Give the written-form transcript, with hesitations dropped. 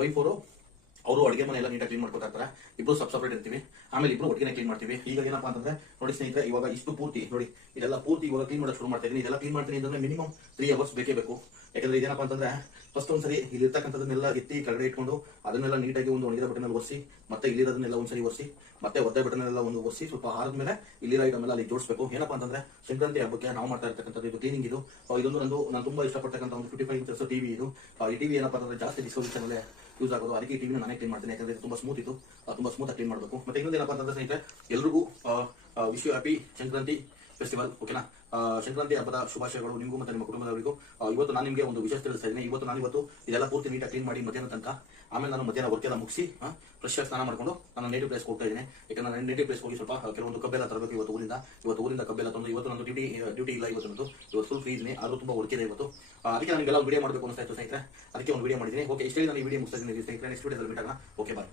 Wife ಅವರು ಅಡುಗೆ ಮನೆ ಎಲ್ಲ ನೀಟಾಗಿ ಕ್ಲೀನ್ ಮಾಡ್ಕೊತಾ ಇರ್ತಾರೆ. ಇಬ್ರು ಸಪ್ರೇಟ್ ಇರ್ತೀವಿ. ಆಮೇಲೆ ಇಬ್ರು ಒಟ್ಟಿಗೆ ಕ್ಲೀನ್ ಮಾಡ್ತೀವಿ. ಈಗ ಏನಪ್ಪಾ ಅಂತಂದ್ರೆ ನೋಡಿ ಸ್ನೇಹಿತರೆ, ಇವಾಗ ಇಷ್ಟು ಪೂರ್ತಿ ನೋಡಿ ಇದೆಲ್ಲ ಪೂರ್ತಿ ಇವಾಗ ಕ್ಲೀನ್ ಮಾಡಕ್ಕೆ ಶುರು ಮಾಡ್ತಾ ಇದೀನಿ. ಇದೆಲ್ಲ ಕ್ಲೀನ್ ಮಾಡ್ತೀನಿ ಅಂತಂದ್ರೆ ಮಿನಿಮಮ್ 3 ಅವರ್ಸ್ ಬೇಕೇ ಬೇಕು. ಯಾಕಂದ್ರೆ ಇದೇನಪ್ಪ ಅಂತಂದ್ರೆ ಫಸ್ಟ್ ಒಂದ್ಸರಿ ಇಲ್ಲಿ ಇರ್ತಕ್ಕಂಥದನ್ನೆಲ್ಲ ಎತ್ತಿ ಕೆಳಗಡೆ ಇಟ್ಕೊಂಡು ಅದನ್ನೆಲ್ಲ ನೀಟಾಗಿ ಒಂದು ಒಣಗಿದ ಬಟ್ಟೆನಲ್ಲಿ ಒರೆಸಿ, ಮತ್ತೆ ಇಲ್ಲಿರೋದನ್ನೆಲ್ಲ ಒಂದ್ಸರಿ ಒರೆಸಿ, ಮತ್ತೆ ಒದ್ದೆ ಬಟ್ಟೆನೆಲ್ಲ ಒಂದು ಒರೆಸಿ ಸ್ವಲ್ಪ ಆದ್ಮೇಲೆ ಇಲ್ಲಿರೋ ಐಟಮ್ ಎಲ್ಲ ಅಲ್ಲಿ ಜೋಡಿಸಬೇಕು. ಏನಪ್ಪಾ ಅಂತಂದ್ರೆ ಸಂಕ್ರಾಂತಿ ಹಬ್ಬಕ್ಕೆ ನಾವು ಮಾಡ್ತಾ ಇರ್ತಕ್ಕಂಥದ್ದು ಇದು ಕ್ಲೀನಿಂಗ್. ಇದೊಂದು ನಾನು ತುಂಬಾ ಇಷ್ಟಪಡ್ತಕ್ಕಂಥ ಒಂದು 55 ಇಂಚಸ್ ಟಿವಿ ಇದು. ಈ ಟಿವಿ ಏನಪ್ಪಾ ಅಂತಂದ್ರೆ ಜಾಸ್ತಿ ಡಿಸ್ಕೌಂಟ್ ಮೇಲೆ ಯೂಸ್ ಆಗೋದು. ಅದಕ್ಕೆ ಈ ಟಿವಿನ ನಾನೇ ಕ್ಲೀನ್ ಮಾಡ್ತೀನಿ. ಯಾಕಂದ್ರೆ ತುಂಬಾ ಸ್ಮೂತ್ ಇತ್ತು, ತುಂಬಾ ಸ್ಮೂತ್ ಆಗಿ ಕ್ಲೀನ್ ಮಾಡಬೇಕು. ಮತ್ತೆ ಇನ್ನೊಂದು ಏನಪ್ಪಾ ಅಂತಂದ್ರೆ ಸ್ನೇಹಿತರೆ, ಎಲ್ರಿಗೂ wish you happy Sankranti festival. ಓಕೆನಾ? ಸಂಕ್ರಾಂತಿ ಹಬ್ಬದ ಶುಭಾಶಯಗಳು ನಿಮಗೂ ಮತ್ತೆ ನಿಮ್ಮ ಕುಟುಂಬದವರಿಗೂ. ಇವತ್ತು ನಾನು ನಿಮಗೆ ಒಂದು ವಿಷಯ ತಿಳಿಸ್ತಾ ಇದ್ದೀನಿ. ಇವತ್ತು ಇದೆಲ್ಲ ಪೂರ್ತಿ ನೀಟಾಗಿ ಕ್ಲೀನ್ ಮಾಡಿ ಮಧ್ಯಾಹ್ನ ತನಕ, ಆಮೇಲೆ ನಾನು ಮಧ್ಯಾಹ್ನ ವರ್ಕ್ ಎಲ್ಲ ಮುಗಿಸಿ ಫ್ರೆಶ್ ಆಗಿ ಸ್ನಾನ ಮಾಡ್ಕೊಂಡು ನಾನು ನೇಟಿವ್ ಪ್ಲೇಸ್ ಹೋಗ್ತಾ ಇದ್ದೀನಿ. ಯಾಕಂದ್ರೆ ನಾನು ನೇಟಿವ್ ಪ್ಲೇಸ್ ಹೋಗಿ ಸ್ವಲ್ಪ ಕೆಲವೊಂದು ಕಬ್ಬೆಲ್ಲ ತರಬೇಕು ಇವತ್ತು ಊರಿಂದ ಕಬ್ಬೆಲ್ಲ ತಂದು. ಇವತ್ತು ನಂದು ಡ್ಯೂಟಿ ಇಲ್ಲ. ಇವತ್ತು ಫುಲ್ ಫ್ರೀ ಇದ್ದೀನಿ. ಆದ್ರೂ ತುಂಬಾ ವರ್ಕ್ ಇದೆ ಇವತ್ತು. ಅದಕ್ಕೆ ನನಗೆಲ್ಲ ಒಂದು ವಿಡಿಯೋ ಮಾಡಬೇಕು ಅನಿಸ್ತಾ ಇತ್ತು ಸ್ನೇಹಿತರೆ. ಅದಕ್ಕೆ ಒಂದು ವಿಡಿಯೋ ಮಾಡಿದ್ದೀನಿ. ಓಕೆ, ಇಷ್ಟೇ ನಾನು ಈ ವಿಡಿಯೋ ಮುಗಿಸ್ತಾ ಇದ್ದೀನಿ ಸ್ನೇಹಿತರೆ. ನೆಕ್ಸ್ಟ್ ವಿಡಿಯೋದಲ್ಲಿ ಮೀಟ್ ಆಗೋಣ. ಓಕೆ, ಬಾಯ್.